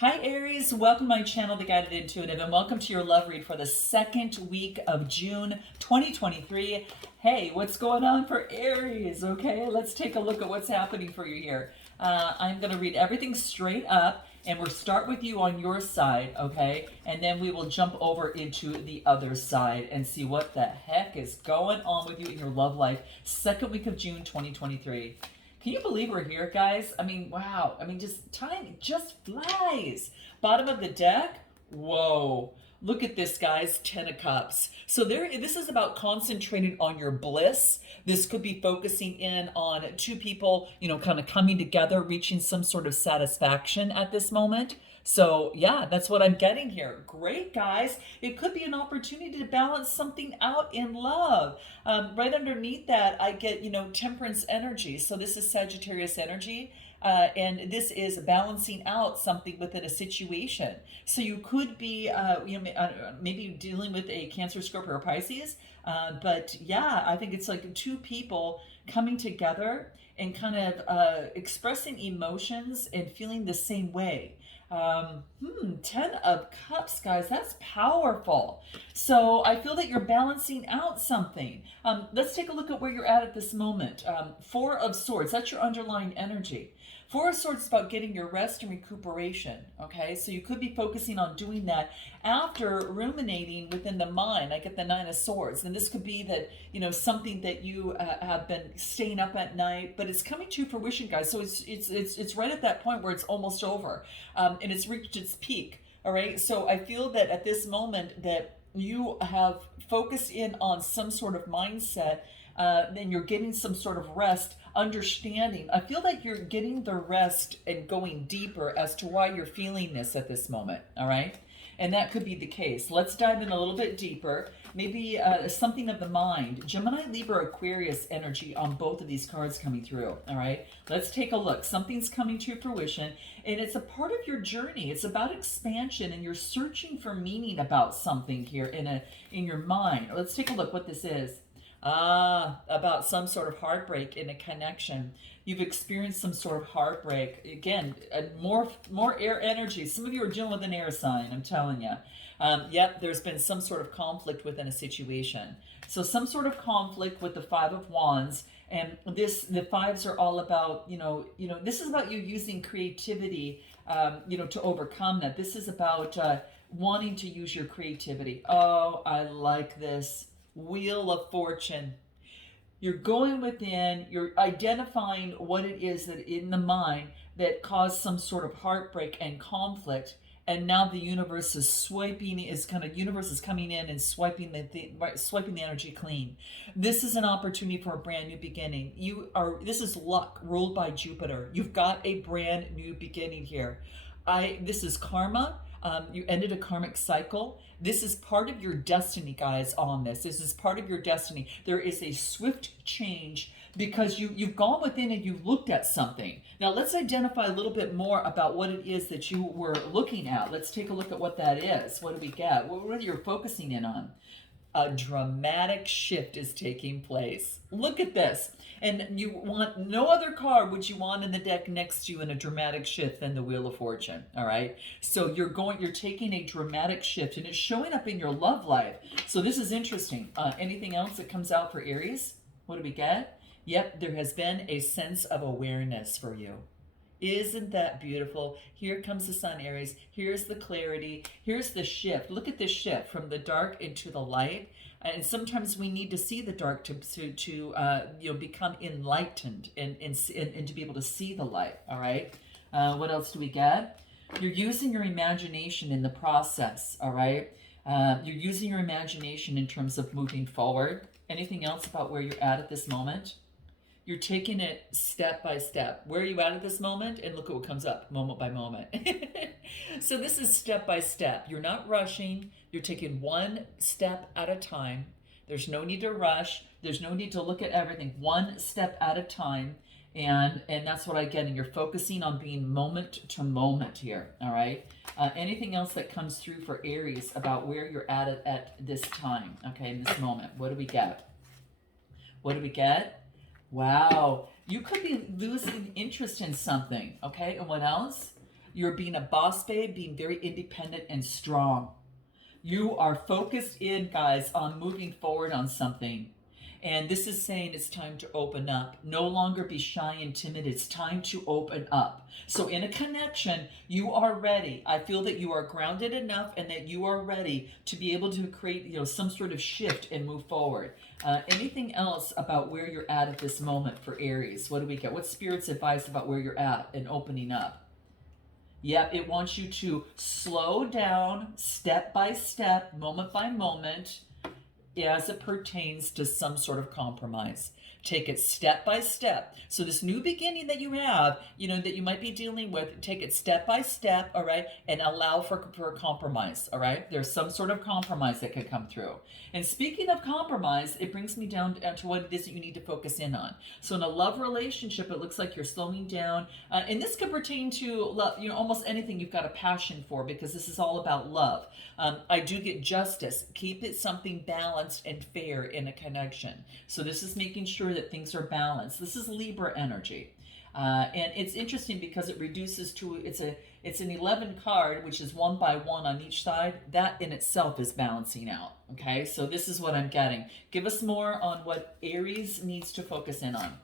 Hi Aries, welcome to my channel, The Guided Intuitive, and welcome to your love read for the second week of June 2023. Hey, what's going on for Aries? Okay, let's take a look at what's happening for you here. I'm going to read everything straight up, and we'll start with you on your side, okay? And then we will jump over into the other side and see what the heck is going on with you in your love life. Second week of June 2023. Can you believe we're here, guys? I mean, wow. I mean, just time just flies. Bottom of the deck. Whoa. Look at this, guys. 10 of Cups. So this is about concentrating on your bliss. This could be focusing in on two people, kind of coming together, reaching some sort of satisfaction at this moment. So yeah, that's what I'm getting here. Great, guys. It could be an opportunity to balance something out in love. Right underneath that, I get, temperance energy. So this is Sagittarius energy. And this is balancing out something within a situation. So you could be, maybe dealing with a Cancer, Scorpio, or Pisces. But yeah, I think it's like two people coming together and kind of expressing emotions and feeling the same way. 10 of Cups, guys, that's powerful. So I feel that you're balancing out something. Let's take a look at where you're at this moment. Four of Swords, that's your underlying energy. Four of Swords is about getting your rest and recuperation, okay? So you could be focusing on doing that after ruminating within the mind. I get the Nine of Swords, and this could be that, something that you have been staying up at night, but it's coming to fruition, guys. So it's right at that point where it's almost over, and it's reached its peak, all right? So I feel that at this moment that you have focused in on some sort of mindset, then you're getting some sort of rest, understanding. I feel like you're getting the rest and going deeper as to why you're feeling this at this moment, all right? And that could be the case. Let's dive in a little bit deeper. Maybe something of the mind. Gemini, Libra, Aquarius energy on both of these cards coming through, all right? Let's take a look. Something's coming to fruition, and it's a part of your journey. It's about expansion, and you're searching for meaning about something here in your mind. Let's take a look what this is. About some sort of heartbreak in a connection. You've experienced some sort of heartbreak. Again, more air energy. Some of you are dealing with an air sign, I'm telling you. Yep, there's been some sort of conflict within a situation. So some sort of conflict with the Five of Wands. And the fives are all about, this is about you using creativity, to overcome that. This is about wanting to use your creativity. Oh, I like this. Wheel of Fortune. You're going within, you're identifying what it is that in the mind that caused some sort of heartbreak and conflict, and now the universe is universe is coming in and swiping the energy clean. This is an opportunity for a brand new beginning. This is luck ruled by Jupiter. You've got a brand new beginning here. This is karma. You ended a karmic cycle. This is part of your destiny, guys, on this. This is part of your destiny. There is a swift change because you've gone within and you've looked at something. Now, let's identify a little bit more about what it is that you were looking at. Let's take a look at what that is. What do we get? What are you focusing in on? A dramatic shift is taking place. Look at this. And you want no other card would you want in the deck next to you in a dramatic shift than the Wheel of Fortune. All right. So you're taking a dramatic shift, and it's showing up in your love life. So this is interesting. Anything else that comes out for Aries? What do we get? Yep, there has been a sense of awareness for you. Isn't that beautiful? Here comes the sun, Aries. Here's the clarity. Here's the shift. Look at this shift from the dark into the light. And sometimes we need to see the dark to become enlightened and to be able to see the light. All right. What else do we get? You're using your imagination in the process. All right. You're using your imagination in terms of moving forward. Anything else about where you're at this moment? You're taking it step by step. Where are you at this moment? And look at what comes up, moment by moment. So this is step by step. You're not rushing. You're taking one step at a time. There's no need to rush. There's no need to look at everything. One step at a time. And that's what I get. And you're focusing on being moment to moment here. All right. Anything else that comes through for Aries about where you're at this time? Okay, in this moment. What do we get? What do we get? Wow, you could be losing interest in something, okay? And what else? You're being a boss babe, being very independent and strong. You are focused in, guys, on moving forward on something. And this is saying it's time to open up. No longer be shy and timid. It's time to open up. So in a connection, you are ready. I feel that you are grounded enough and that you are ready to be able to create, some sort of shift and move forward. Anything else about where you're at this moment for Aries? What do we get? What's Spirit's advice about where you're at and opening up? Yeah, it wants you to slow down step by step, moment by moment, as it pertains to some sort of compromise. Take it step by step. So this new beginning that you have, that you might be dealing with, take it step by step, all right, and allow for a compromise, all right? There's some sort of compromise that could come through. And speaking of compromise, it brings me down to what it is that you need to focus in on. So in a love relationship, it looks like you're slowing down. And this could pertain to love, almost anything you've got a passion for, because this is all about love. I do get justice. Keep it something balanced and fair in a connection. So this is making sure that things are balanced. This is Libra energy. And it's interesting because it reduces to, it's an 11 card, which is 1 by 1 on each side. That in itself is balancing out. Okay, so this is what I'm getting. Give us more on what Aries needs to focus in on.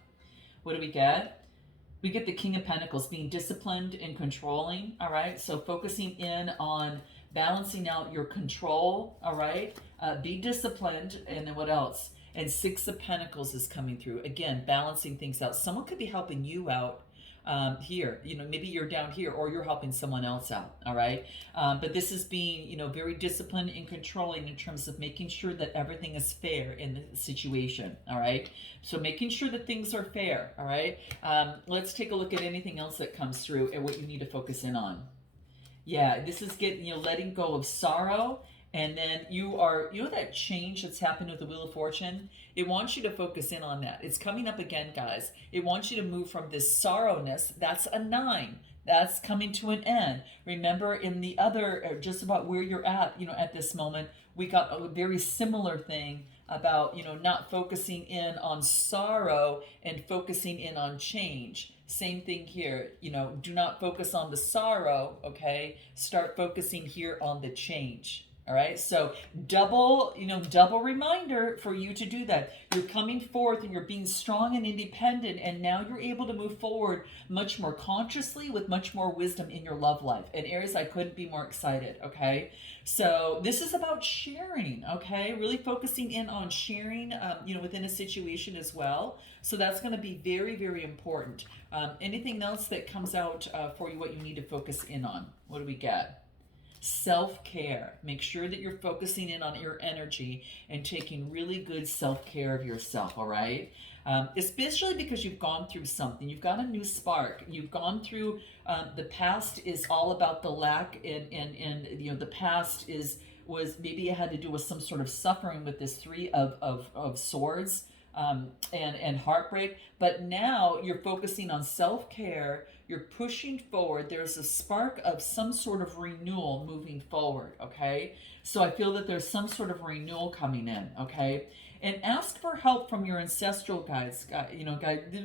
What do we get? We get the King of Pentacles, being disciplined and controlling. All right, so focusing in on balancing out your control. All right, be disciplined. And then what else? And 6 of Pentacles is coming through. Again, balancing things out. Someone could be helping you out here. Maybe you're down here or you're helping someone else out, all right? But this is being, very disciplined and controlling in terms of making sure that everything is fair in the situation, all right? So making sure that things are fair, all right? Let's take a look at anything else that comes through and what you need to focus in on. Yeah, this is letting go of sorrow. And then you are, that change that's happened with the Wheel of Fortune? It wants you to focus in on that. It's coming up again, guys. It wants you to move from this sorrowness. That's a 9. That's coming to an end. Remember, in the other, just about where you're at, at this moment, we got a very similar thing about, not focusing in on sorrow and focusing in on change. Same thing here, do not focus on the sorrow, okay? Start focusing here on the change. All right, so double reminder for you to do that. You're coming forth and you're being strong and independent, and now you're able to move forward much more consciously with much more wisdom in your love life. And Aries, I couldn't be more excited, okay? So this is about sharing, okay? Really focusing in on sharing, within a situation as well. So that's going to be very, very important. Anything else that comes out for you, what you need to focus in on? What do we get? Self-care. Make sure that you're focusing in on your energy and taking really good self-care of yourself, all right? Especially because you've gone through something. You've got a new spark. You've gone through, the past is all about the lack, and the past was maybe it had to do with some sort of suffering with this 3 of swords. And heartbreak, but now you're focusing on self-care, you're pushing forward, there's a spark of some sort of renewal moving forward, okay? So I feel that there's some sort of renewal coming in, okay? And ask for help from your ancestral guides, guys,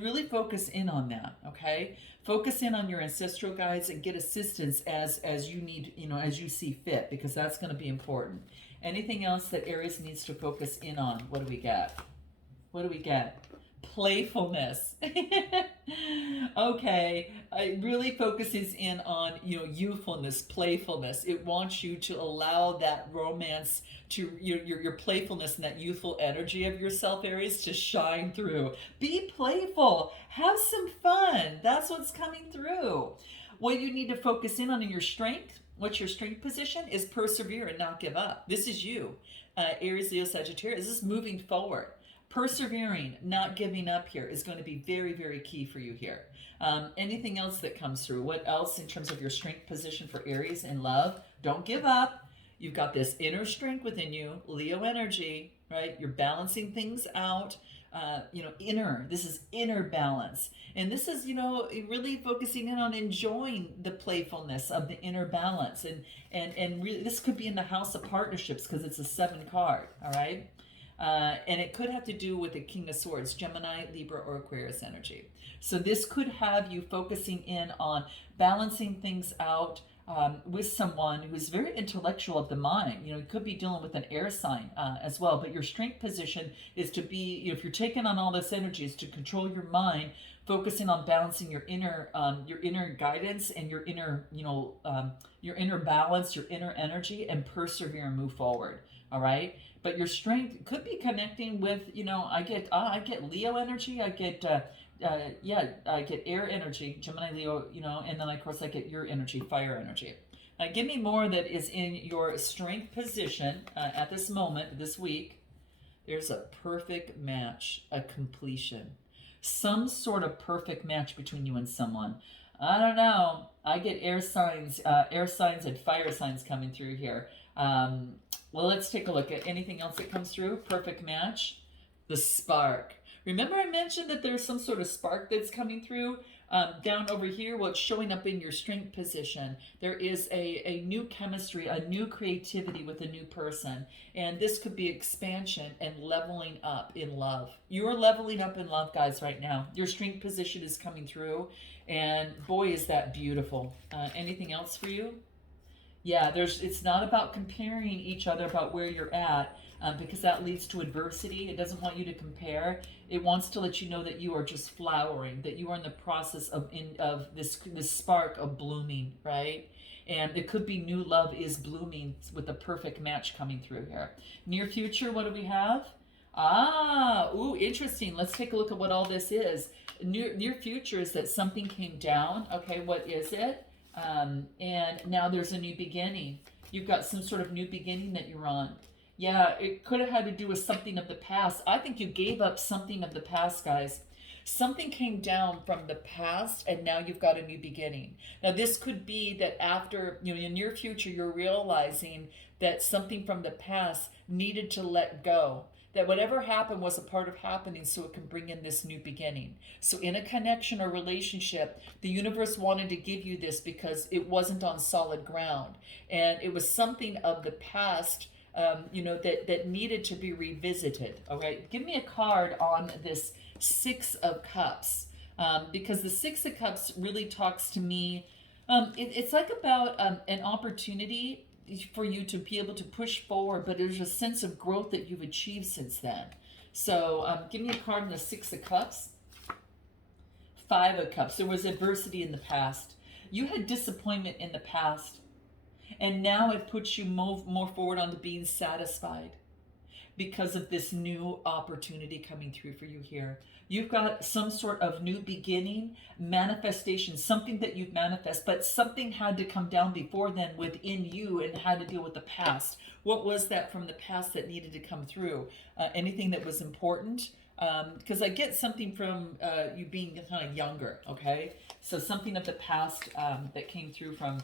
really focus in on that, okay? Focus in on your ancestral guides and get assistance as you need, as you see fit, because that's going to be important. Anything else that Aries needs to focus in on? What do we get? What do we get? Playfulness. Okay, it really focuses in on, youthfulness, playfulness. It wants you to allow that romance to your playfulness and that youthful energy of yourself, Aries, to shine through. Be playful. Have some fun. That's what's coming through. What you need to focus in on in your strength, what's your strength position, is persevere and not give up. This is you, Aries, Leo, Sagittarius. This is moving forward. Persevering, not giving up here is going to be very, very key for you here. Anything else that comes through? What else in terms of your strength position for Aries in love? Don't give up. You've got this inner strength within you, Leo energy, right? You're balancing things out. This is inner balance. And this is, really focusing in on enjoying the playfulness of the inner balance. And really, this could be in the house of partnerships because it's a 7 card, all right? And it could have to do with the King of Swords, Gemini, Libra, or Aquarius energy. So this could have you focusing in on balancing things out with someone who's very intellectual of the mind. You know, you could be dealing with an air sign as well, but your strength position is to be, you know, if you're taking on all this energy, is to control your mind, focusing on balancing your inner guidance and your inner, your inner balance, your inner energy, and persevere and move forward. All right. But your strength could be connecting with, I get Leo energy. I get, I get air energy, Gemini, Leo, and then of course I get your energy, fire energy. Give me more that is in your strength position at this moment, this week. There's a perfect match, a completion, some sort of perfect match between you and someone. I don't know. I get air signs and fire signs coming through here. Well, let's take a look at anything else that comes through. Perfect match, the spark. Remember I mentioned that there's some sort of spark that's coming through down over here? Well, it's showing up in your strength position. There is a new chemistry, a new creativity with a new person. And this could be expansion and leveling up in love. You're leveling up in love, guys, right now. Your strength position is coming through. And boy, is that beautiful. Anything else for you? Yeah, it's not about comparing each other about where you're at, because that leads to adversity. It doesn't want you to compare. It wants to let you know that you are just flowering, that you are in the process of this spark of blooming, right? And it could be new love is blooming with the perfect match coming through here. Near future, what do we have? Interesting. Let's take a look at what all this is. Near future is that something came down. Okay, what is it? And now there's a new beginning. You've got some sort of new beginning that you're on. Yeah, it could have had to do with something of the past. I think you gave up something of the past, guys. Something came down from the past and now you've got a new beginning. Now this could be that after, in the near future, you're realizing that something from the past needed to let go. That whatever happened was a part of happening so it can bring in this new beginning. So in a connection or relationship, the universe wanted to give you this because it wasn't on solid ground. And it was something of the past, that needed to be revisited. All right, give me a card on this Six of Cups, because the Six of Cups really talks to me. It's like about an opportunity for you to be able to push forward, but there's a sense of growth that you've achieved since then. So give me a card in the Six of Cups. Five of Cups. There was adversity in the past. You had disappointment in the past. And now it puts you more forward onto being satisfied because of this new opportunity coming through for you here. You've got some sort of new beginning, manifestation, something that you've manifest, but something had to come down before then within you and had to deal with the past. What was that from the past that needed to come through? Anything that was important? Because I get something from you being kind of younger, okay? So something of the past that came through from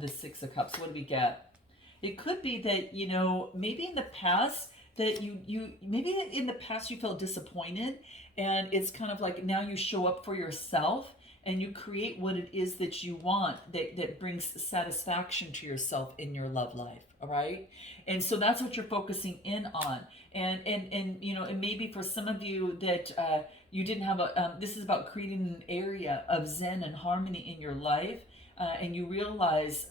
the Six of Cups. What do we get? It could be that, maybe in the past that maybe in the past you felt disappointed, and it's kind of like now you show up for yourself and you create what it is that you want that brings satisfaction to yourself in your love life. All right. And so that's what you're focusing in on. And maybe for some of you that you didn't have this is about creating an area of zen and harmony in your life. And you realize,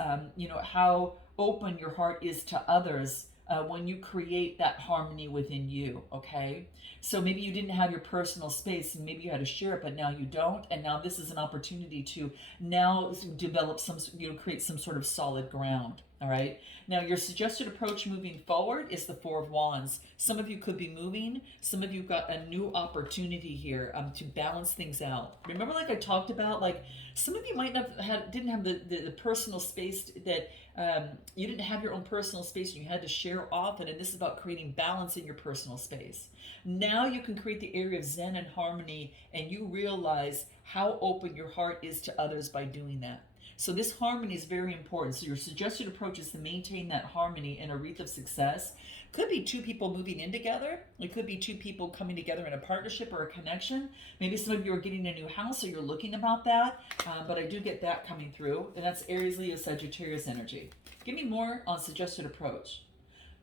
how open your heart is to others when you create that harmony within you, okay? So maybe you didn't have your personal space and maybe you had to share it, but now you don't. And now this is an opportunity to now develop create some sort of solid ground, all right? Now your suggested approach moving forward is the Four of Wands. Some of you could be moving. Some of you got a new opportunity here to balance things out. Remember, like I talked about, like some of you might not didn't have the personal space that you didn't have your own personal space and you had to share often, and this is about creating balance in your personal space. Now you can create the area of zen and harmony, and you realize how open your heart is to others by doing that. So this harmony is very important. So your suggested approach is to maintain that harmony in a wreath of success. Could be two people moving in together. It could be two people coming together in a partnership or a connection. Maybe some of you are getting a new house, so you're looking about that. But I do get that coming through. And that's Aries, Leo, Sagittarius energy. Give me more on suggested approach.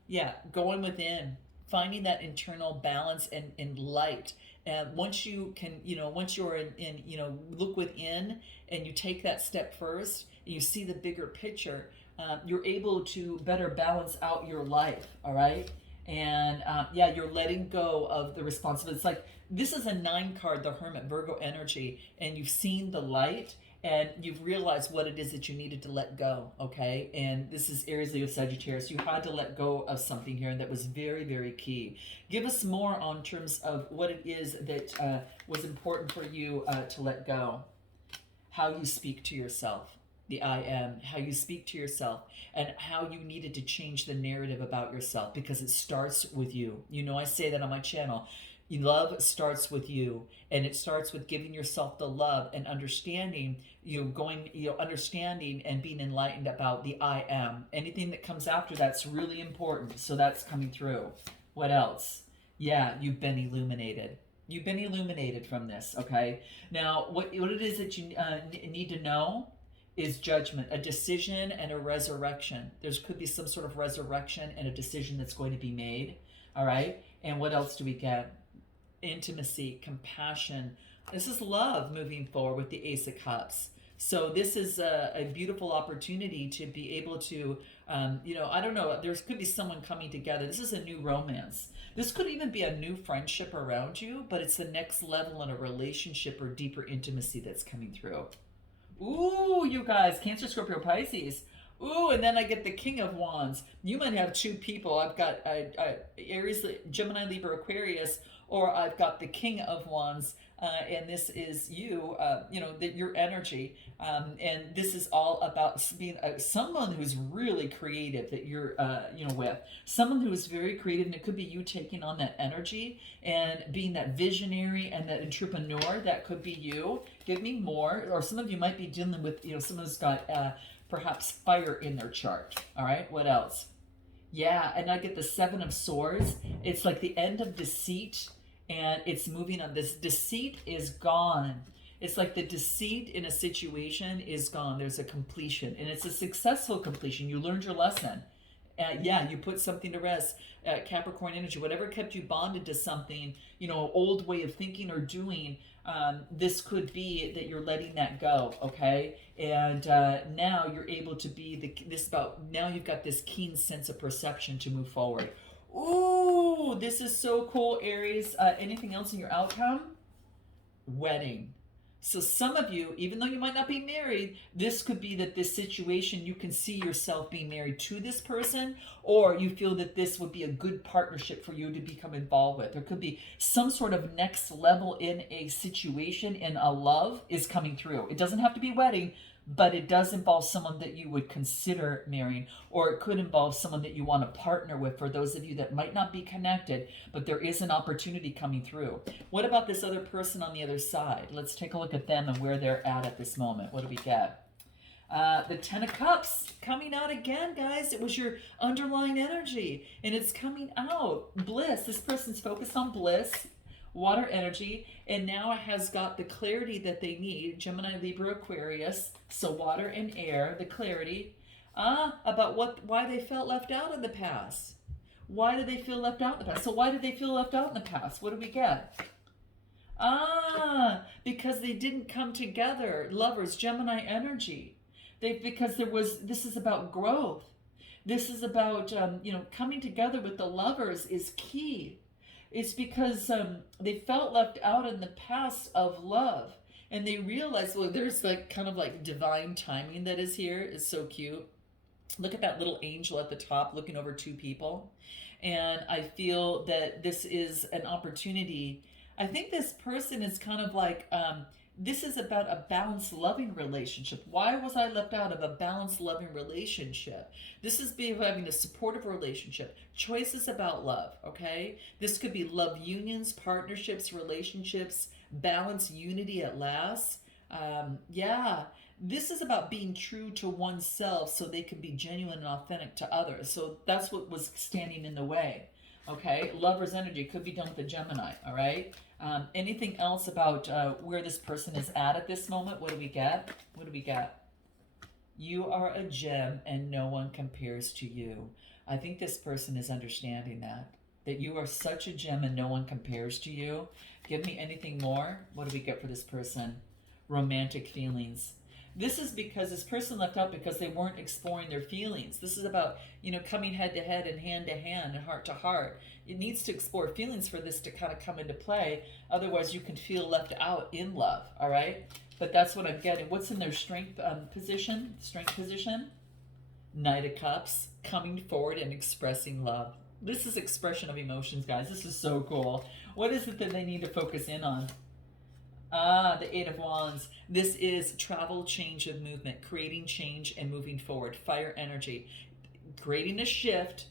Yeah, going within, finding that internal balance and light. And once you can, once you're in, look within and you take that step first, and you see the bigger picture, you're able to better balance out your life. All right. And yeah, you're letting go of the responsibility. It's like this is a 9 card, the Hermit, Virgo energy, and you've seen the light and you've realized what it is that you needed to let go. Okay. And this is Aries, Leo, Sagittarius. You had to let go of something here, and that was very, very key. Give us more on terms of what it is that was important for you to let go. How you speak to yourself, the I am, how you speak to yourself, and how you needed to change the narrative about yourself, because it starts with you. I say that on my channel. Love starts with you, and it starts with giving yourself the love and understanding, understanding and being enlightened about the I am. Anything that comes after that's really important. So that's coming through. What else? Yeah, you've been illuminated. You've been illuminated from this, okay? Now, what it is that you need to know is judgment, a decision and a resurrection. There could be some sort of resurrection and a decision that's going to be made, all right? And what else do we get? Intimacy, compassion. This is love moving forward with the Ace of Cups. So this is a beautiful opportunity to be able to, I don't know, there could be someone coming together. This is a new romance. This could even be a new friendship around you, but it's the next level in a relationship or deeper intimacy that's coming through. Ooh, you guys, Cancer, Scorpio, Pisces. Ooh, and then I get the King of Wands. You might have 2 people. I've got Aries, Gemini, Libra, Aquarius, or I've got the King of Wands, and this is you, your energy. And this is all about being someone who's really creative that you're, with. Someone who is very creative, and it could be you taking on that energy and being that visionary and that entrepreneur. That could be you. Give me more. Or some of you might be dealing with, someone who's got perhaps fire in their chart. All right, what else? Yeah, and I get the 7 of Swords. It's like the end of deceit, and it's moving on. This deceit is gone. It's like the deceit in a situation is gone. There's a completion, and it's a successful completion. You learned your lesson. Yeah, you put something to rest. Capricorn energy, whatever kept you bonded to something, old way of thinking or doing, this could be that you're letting that go, okay? And now you're able to be now you've got this keen sense of perception to move forward. Ooh, this is so cool, Aries. Anything else in your outcome? Wedding. So some of you, even though you might not be married, this could be that this situation, you can see yourself being married to this person, or you feel that this would be a good partnership for you to become involved with. There could be some sort of next level in a situation, in a love is coming through. It doesn't have to be wedding, but it does involve someone that you would consider marrying, or it could involve someone that you want to partner with, for those of you that might not be connected, but there is an opportunity coming through. What about this other person on the other side? Let's take a look at them and where they're at this moment. What do we get? The 10 of Cups coming out again, guys. It was your underlying energy, and it's coming out. Bliss. This person's focused on bliss, water energy, and now it has got the clarity that they need. Gemini, Libra, Aquarius. So water and air, the clarity about why they felt left out in the past. Why did they feel left out in the past? So why did they feel left out in the past? What do we get? Because they didn't come together. Lovers, Gemini energy. This is about growth. This is about, coming together with the lovers is key. It's because they felt left out in the past of love. And they realized, well, there's like kind of like divine timing that is here. It's so cute. Look at that little angel at the top looking over 2 people. And I feel that this is an opportunity. I think this person is kind of like, this is about a balanced, loving relationship. Why was I left out of a balanced, loving relationship? This is having a supportive relationship. Choices about love, okay? This could be love unions, partnerships, relationships, balance, unity at last. This is about being true to oneself so they can be genuine and authentic to others. So that's what was standing in the way, okay? Lover's energy could be done with a Gemini, all right? Anything else about where this person is at this moment? What do we get? What do we get? You are a gem and no one compares to you. I think this person is understanding that. that you are such a gem and no one compares to you. Give me anything more. What do we get for this person? Romantic feelings. This is because this person left out because they weren't exploring their feelings. This is about, coming head to head and hand to hand and heart to heart. It needs to explore feelings for this to kind of come into play. Otherwise, you can feel left out in love, all right? But that's what I'm getting. What's in their strength position? Strength position? Knight of Cups, coming forward and expressing love. This is expression of emotions, guys. This is so cool. What is it that they need to focus in on? Ah, the Eight of Wands. This is travel, change of movement, creating change and moving forward. Fire energy. Creating a shift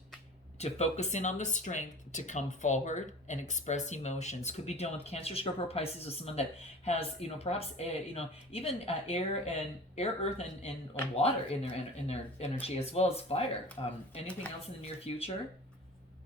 to focus in on the strength to come forward and express emotions. Could be dealing with Cancer, Scorpio, Pisces, or someone that has, perhaps, even air, earth, and water in their energy, as well as fire. Anything else in the near future?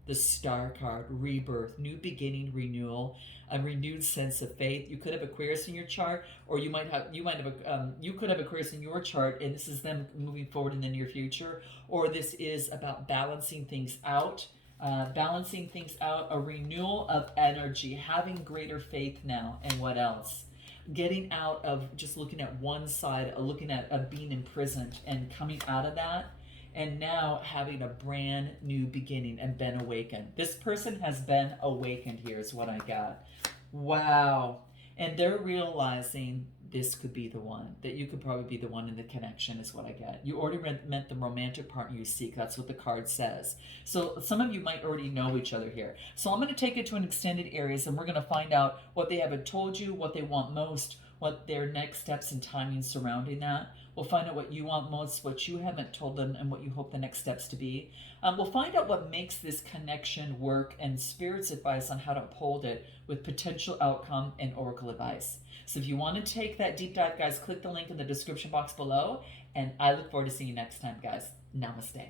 The Star card, rebirth, new beginning, renewal, a renewed sense of faith. You could have Aquarius in your chart, or you could have Aquarius in your chart, and this is them moving forward in the near future, or this is about balancing things out. A renewal of energy, having greater faith now, and what else? Getting out of just looking at one side, looking at being imprisoned and coming out of that, and now having a brand new beginning and been awakened. This person has been awakened here is what I got. Wow. And they're realizing this could be the one, that you could probably be the one in the connection is what I get. You already met the romantic partner you seek. That's what the card says. So some of you might already know each other here. So I'm going to take it to an extended Aries, and we're going to find out what they haven't told you, what they want most, what their next steps and timing surrounding that. We'll find out what you want most, what you haven't told them, and what you hope the next steps to be. We'll find out what makes this connection work and Spirit's advice on how to uphold it with potential outcome and oracle advice. So if you want to take that deep dive, guys, click the link in the description box below, and I look forward to seeing you next time, guys. Namaste.